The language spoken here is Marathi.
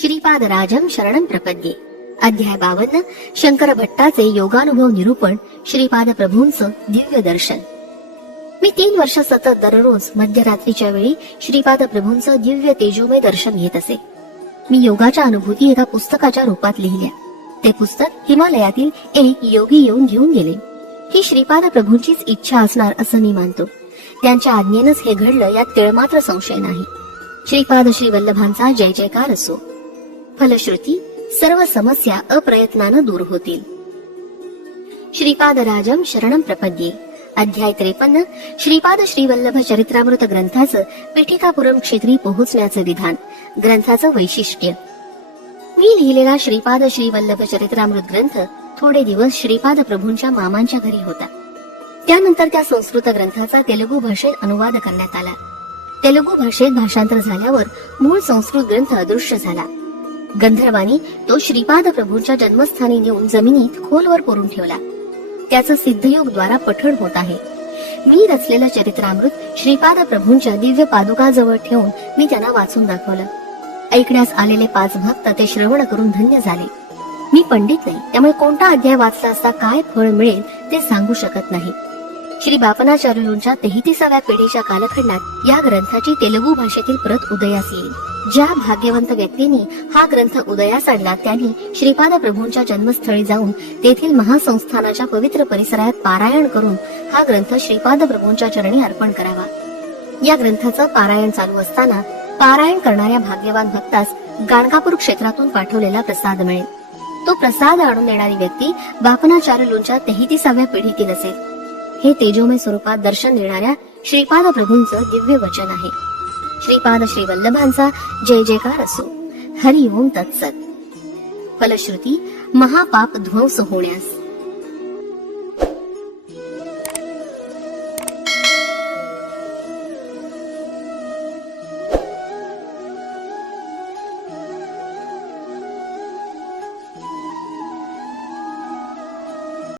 श्रीपाद राजम शरणम प्रपद्ये. अध्याय बावन्न शंकर भट्टाचे योगानुभव निरूपण श्रीपाद प्रभूंचं दिव्य दर्शन. मी तीन वर्ष सतत दररोज मध्यरात्रीच्या वेळी श्रीपाद प्रभूंचं दिव्य तेजोमय दर्शन घेत असे. मी योगाच्या अनुभूती एका पुस्तकाच्या रूपात लिहिल्या. ते पुस्तक हिमालयातील एक योगी येऊन घेऊन गेले. ही श्रीपाद प्रभूंचीच इच्छा असणार असं मी मानतो. त्यांच्या आज्ञेनच हे घडलं यात तिळमात्र संशय नाही. श्रीपाद श्री वल्लभांचा जय जयकार असो. फलश्रुती सर्व समस्या अप्रयत्नानं दूर होतील. श्रीपाद राजम शरणम प्रपद्ये. अध्याय त्रेपन्न श्रीपाद श्रीवल्लभ चरित्रामृत ग्रंथाचं पीठिकापुरम क्षेत्री पोहोचण्याचं विधान ग्रंथाचं वैशिष्ट्य. मी लिहिलेला श्रीपाद श्रीवल्लभ चरित्रामृत ग्रंथ थोडे दिवस श्रीपाद प्रभूंच्या मामांच्या घरी होता. त्यानंतर त्या संस्कृत ग्रंथाचा तेलुगू भाषेत अनुवाद करण्यात आला. तेलुगू भाषेत भाषांतर झाल्यावर मूळ संस्कृत ग्रंथ अदृश्य झाला. गंधर्वानी तो श्रीपाद प्रभूंच्या जन्मस्थानी नेऊन जमिनीत खोलवर कोरून ठेवला. त्याचं सिद्धयोग द्वारा पठण होत आहे. मी रचलेलं चरित्रामृत श्रीपाद प्रभूंच्या दिव्य पादुकाजवळ ठेवून मी त्यांना वाचून दाखवलं. ऐकण्यास आलेले पाच भक्त ते श्रवण करून धन्य झाले. मी पंडित नाही त्यामुळे कोणता अध्याय वाचला असता काय फळ मिळेल ते सांगू शकत नाही. श्री बापनाचार्यूंच्या तेहतीसाव्या पिढीच्या कालखंडात या ग्रंथाची तेलुगू भाषेतील प्रत उदयास येईल. ज्या भाग्यवंत व्यक्तींनी हा ग्रंथ उदयास आणला त्यांनी श्रीपाद प्रभूंच्या जन्मस्थळी जाऊन तेथील महासंस्थानाच्या पवित्र परिसरात पारायण करून हा ग्रंथ श्रीपाद प्रभूंच्या चरणी अर्पण करावा. या ग्रंथाचं पारायण चालू असताना पारायण करणाऱ्या भाग्यवान भक्तास गाणगापूर क्षेत्रातून पाठवलेला प्रसाद मिळेल. तो प्रसाद आणून देणारी व्यक्ती बापनाचार्यूंच्या तेहतीसाव्या पिढीतील असेल. हे तेजोमय स्वरूपात दर्शन देणाऱ्या श्रीपाद प्रभूंचं दिव्य वचन आहे. श्रीपाद श्री वल्लभांचा जय जयकार असो. हरि ओम तत्सत. फलश्रुती महापाप ध्वंस होण्यास.